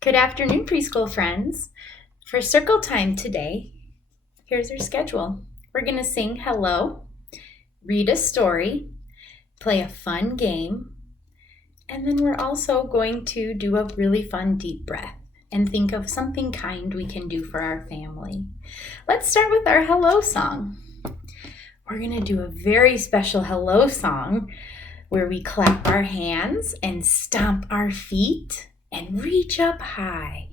Good afternoon, preschool friends. For circle time today, here's our schedule. We're going to sing hello, read a story, play a fun game, and then we're also going to do a really fun deep breath and think of something kind we can do for our family. Let's start with our hello song. We're going to do a very special hello song where we clap our hands and stomp our feet and reach up high.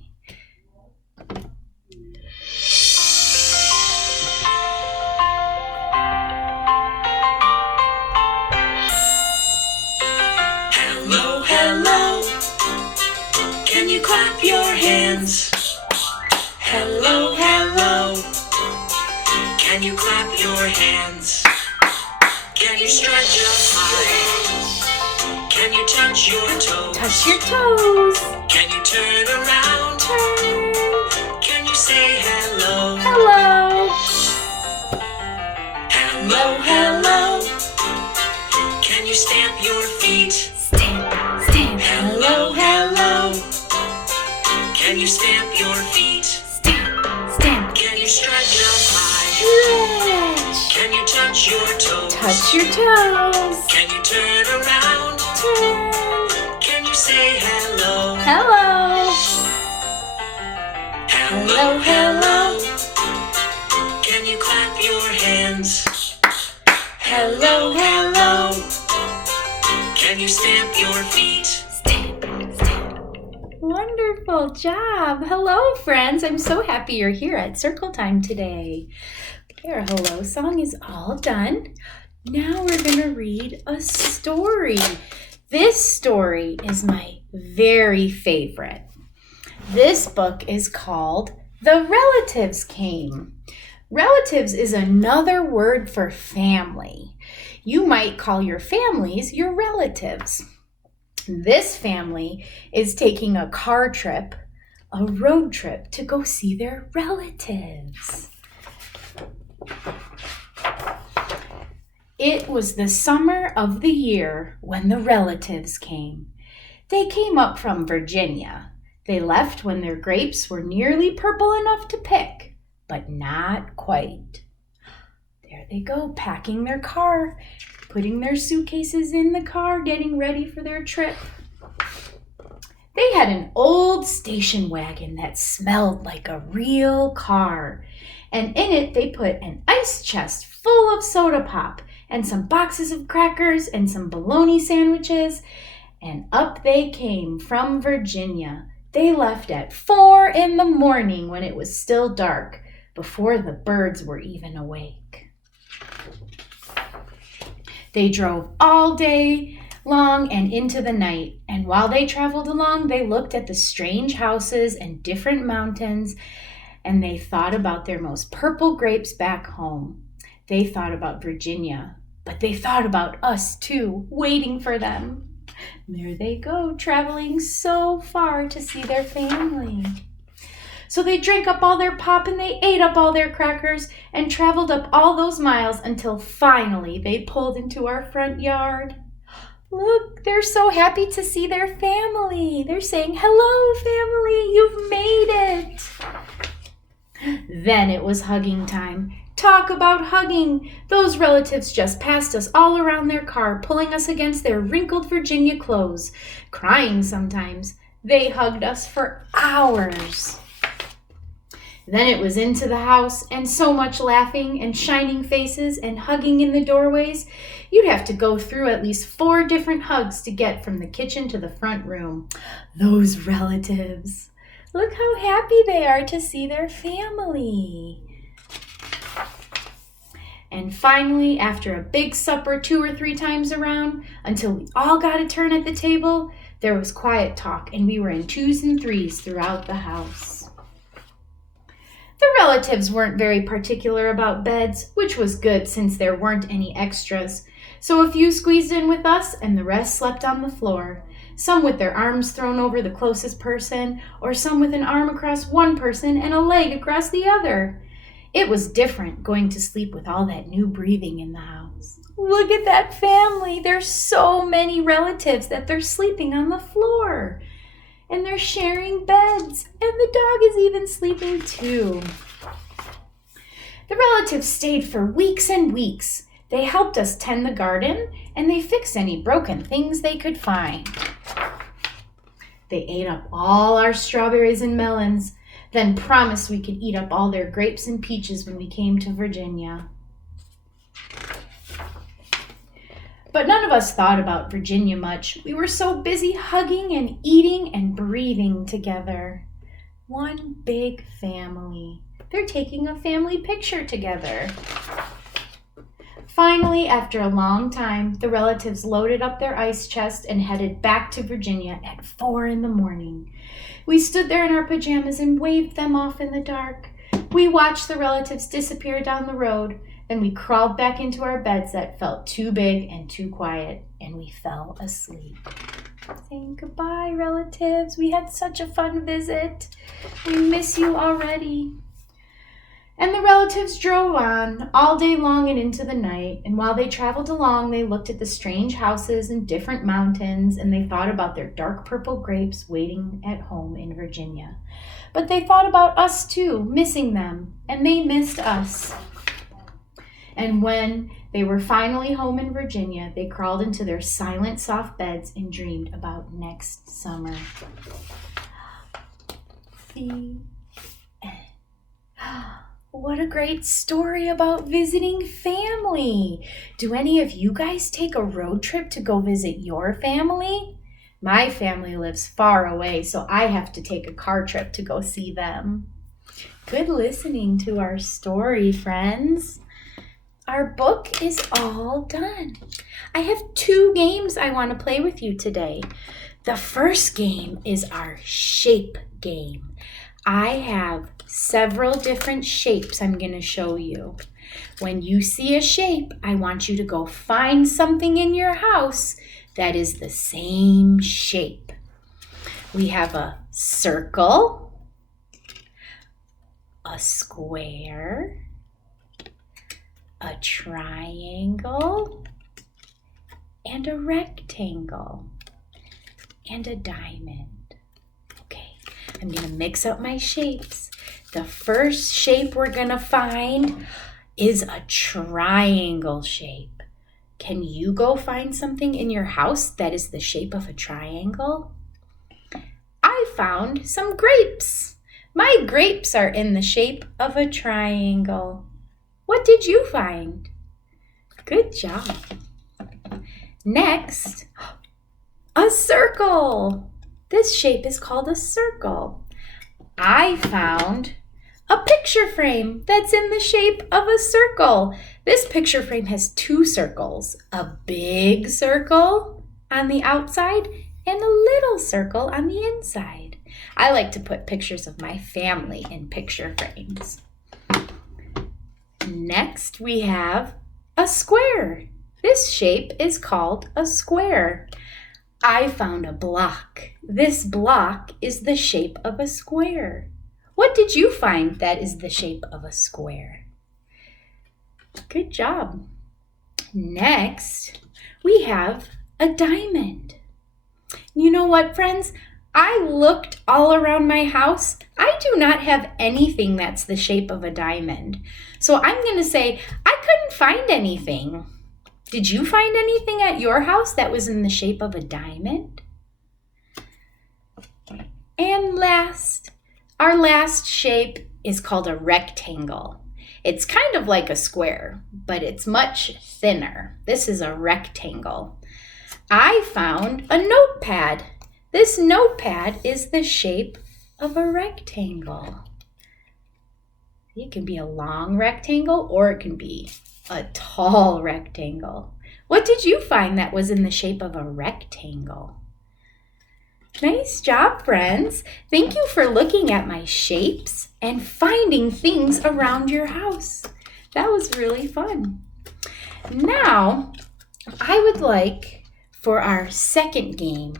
Hello, hello. Can you clap your hands? Hello, hello. Can you clap your hands? Can you stretch up high? Can you touch your toes? Touch your toes. Can you turn around? Turn. Can you say hello? Hello. Hello, hello. Can you stamp your feet? Stamp, stamp. Hello, hello. Can you stamp your feet? Stamp, stamp. Can you stretch up high? Stretch. Can you touch your toes? Touch your toes. Can you turn around? Turn. Can you say hello? Hello. Hello, hello. Can you clap your hands? Hello, hello. Can you stamp your feet? Stamp, stamp. Wonderful job. Hello, friends. I'm so happy you're here at Circle Time today. Okay, our hello song is all done. Now we're going to read a story. This story is my very favorite. This book is called The Relatives Came. Relatives is another word for family. You might call your families your relatives. This family is taking a car trip, a road trip, to go see their relatives. It was the summer of the year when the relatives came. They came up from Virginia. They left when their grapes were nearly purple enough to pick, but not quite. There they go, packing their car, putting their suitcases in the car, getting ready for their trip. They had an old station wagon that smelled like a real car, and in it they put an ice chest full of soda pop and some boxes of crackers and some bologna sandwiches, and up they came from Virginia. They left at 4 a.m. when it was still dark, before the birds were even awake. They drove all day long and into the night, and while they traveled along, they looked at the strange houses and different mountains, and they thought about their most purple grapes back home. They thought about Virginia, but they thought about us too, waiting for them. There they go, traveling so far to see their family. So they drank up all their pop and they ate up all their crackers and traveled up all those miles until finally they pulled into our front yard. Look, they're so happy to see their family. They're saying, "Hello, family, you've made it." Then it was hugging time. Talk about hugging. Those relatives just passed us all around their car, pulling us against their wrinkled Virginia clothes, crying sometimes. They hugged us for hours. Then it was into the house, and so much laughing and shining faces and hugging in the doorways. You'd have to go through at least 4 different hugs to get from the kitchen to the front room. Those relatives. Look how happy they are to see their family. And finally, after a big supper 2 or 3 times around, until we all got a turn at the table, there was quiet talk, and we were in 2s and 3s throughout the house. The relatives weren't very particular about beds, which was good since there weren't any extras. So a few squeezed in with us, and the rest slept on the floor. Some with their arms thrown over the closest person, or some with an arm across one person and a leg across the other. It was different going to sleep with all that new breathing in the house. Look at that family. There's so many relatives that they're sleeping on the floor. And they're sharing beds, and the dog is even sleeping too. The relatives stayed for weeks and weeks. They helped us tend the garden, and they fixed any broken things they could find. They ate up all our strawberries and melons, then promised we could eat up all their grapes and peaches when we came to Virginia. But none of us thought about Virginia much. We were so busy hugging and eating and breathing together. One big family. They're taking a family picture together. Finally, after a long time, the relatives loaded up their ice chest and headed back to Virginia at 4 a.m. We stood there in our pajamas and waved them off in the dark. We watched the relatives disappear down the road. Then we crawled back into our beds that felt too big and too quiet, and we fell asleep. Saying goodbye, relatives. We had such a fun visit. We miss you already. And the relatives drove on all day long and into the night. And while they traveled along, they looked at the strange houses and different mountains, and they thought about their dark purple grapes waiting at home in Virginia. But they thought about us too, missing them, and they missed us. And when they were finally home in Virginia, they crawled into their silent, soft beds and dreamed about next summer. The end. What a great story about visiting family. Do any of you guys take a road trip to go visit your family? My family lives far away, so I have to take a car trip to go see them. Good listening to our story, friends. Our book is all done. I have 2 games I want to play with you today. The first game is our shape game. I have several different shapes I'm going to show you. When you see a shape, I want you to go find something in your house that is the same shape. We have a circle, a square, a triangle, and a rectangle, and a diamond. Okay, I'm going to mix up my shapes. The first shape we're going to find is a triangle shape. Can you go find something in your house that is the shape of a triangle? I found some grapes. My grapes are in the shape of a triangle. What did you find? Good job. Next, a circle. This shape is called a circle. I found a picture frame that's in the shape of a circle. This picture frame has 2 circles, a big circle on the outside and a little circle on the inside. I like to put pictures of my family in picture frames. Next, we have a square. This shape is called a square. I found a block. This block is the shape of a square. What did you find that is the shape of a square? Good job. Next, we have a diamond. You know what, friends? I looked all around my house. I do not have anything that's the shape of a diamond. So I'm going to say I couldn't find anything. Did you find anything at your house that was in the shape of a diamond? And last, our last shape is called a rectangle. It's kind of like a square, but it's much thinner. This is a rectangle. I found a notepad. This notepad is the shape of a rectangle. It can be a long rectangle or it can be a tall rectangle. What did you find that was in the shape of a rectangle? Nice job, friends. Thank you for looking at my shapes and finding things around your house. That was really fun. Now, I would like for our second game,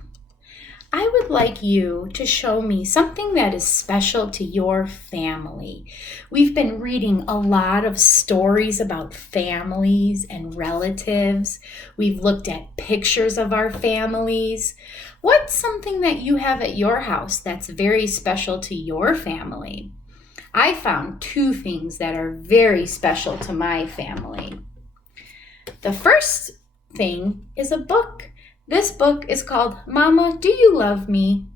I would like you to show me something that is special to your family. We've been reading a lot of stories about families and relatives. We've looked at pictures of our families. What's something that you have at your house that's very special to your family? I found 2 things that are very special to my family. The first thing is a book. This book is called Mama, Do You Love Me?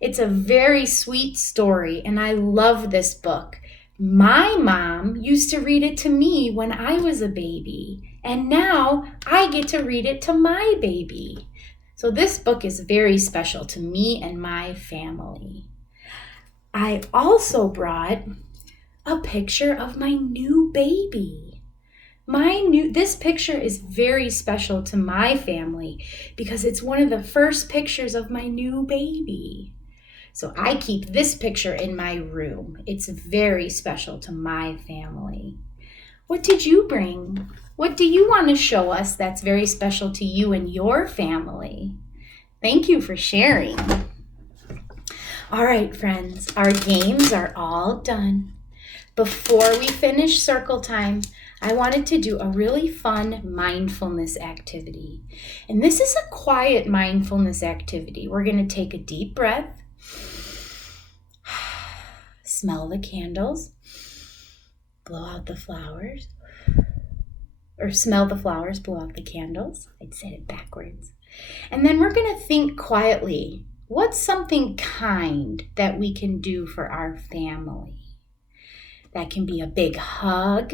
It's a very sweet story, and I love this book. My mom used to read it to me when I was a baby, and now I get to read it to my baby. So this book is very special to me and my family. I also brought a picture of my new baby. This picture is very special to my family because it's one of the first pictures of my new baby. So I keep this picture in my room. It's very special to my family. What did you bring? What do you want to show us that's very special to you and your family? Thank you for sharing. All right, friends, our games are all done. Before we finish circle time, I wanted to do a really fun mindfulness activity. And this is a quiet mindfulness activity. We're going to take a deep breath, smell the candles, blow out the flowers, or smell the flowers, blow out the candles. I said it backwards. And then we're going to think quietly, what's something kind that we can do for our family? That can be a big hug.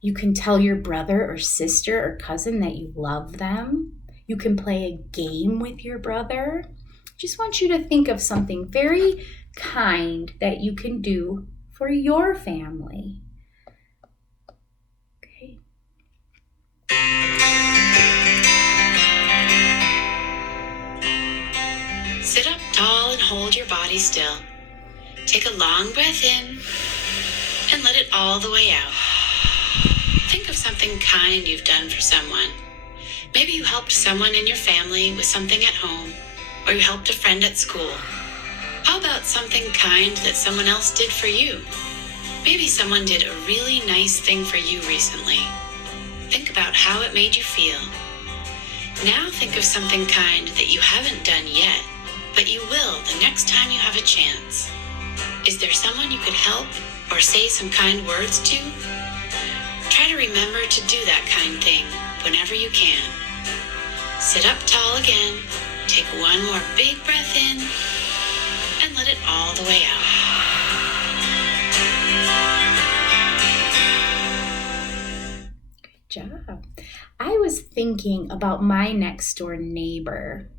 You can tell your brother or sister or cousin that you love them. You can play a game with your brother. Just want you to think of something very kind that you can do for your family. Okay. Sit up tall and hold your body still. Take a long breath in and let it all the way out. Think of something kind you've done for someone. Maybe you helped someone in your family with something at home, or you helped a friend at school. How about something kind that someone else did for you? Maybe someone did a really nice thing for you recently. Think about how it made you feel. Now think of something kind that you haven't done yet, but you will the next time you have a chance. Is there someone you could help or say some kind words to? Try to remember to do that kind thing whenever you can. Sit up tall again, take one more big breath in, and let it all the way out. Good job. I was thinking about my next door neighbor.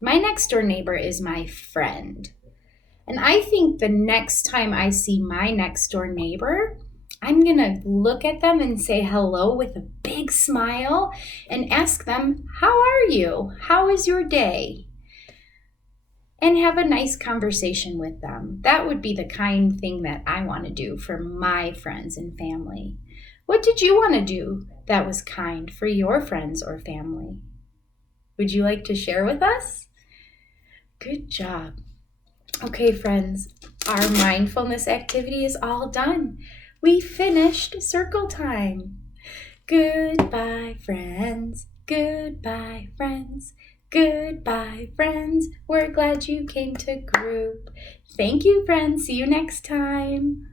My next door neighbor is my friend. And I think the next time I see my next door neighbor, I'm going to look at them and say hello with a big smile and ask them, how are you? How is your day? And have a nice conversation with them. That would be the kind thing that I want to do for my friends and family. What did you want to do that was kind for your friends or family? Would you like to share with us? Good job. Okay, friends, our mindfulness activity is all done. We finished circle time. Goodbye, friends. Goodbye, friends. Goodbye, friends. We're glad you came to group. Thank you, friends. See you next time.